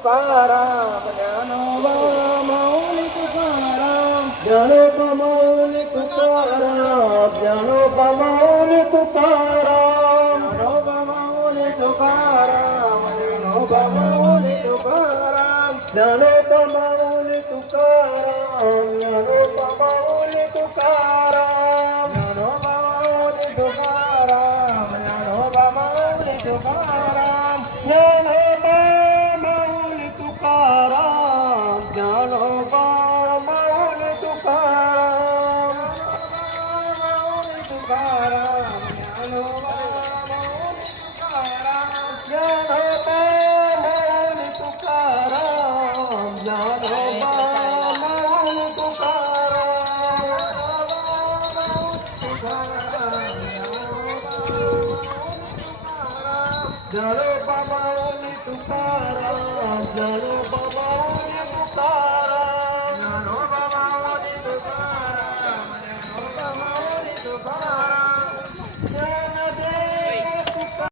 Tukaram Dnyanoba Mauli Tukaram Dnyanoba Mauli Tukaram Dnyanoba Mauli Tukaram Dnyanoba Mauli Tukaram Dnyanoba Mauli Tukaram Dnyanoba Mauli Tukaram Dnyanoba Mauli Tukaram Dnyanoba Mauli Tukaram Dnyanoba Mauli Tukaram Dnyanoba Mauli Tukaram Dnyanoba Mauli Tukaram Mauli Tukaram Dnyanoba Mauli Tukaram Dnyanoba Mauli Tukaram Dnyanoba Mauli Tukaram Dnyanoba Mauli Tukaram Dnyanoba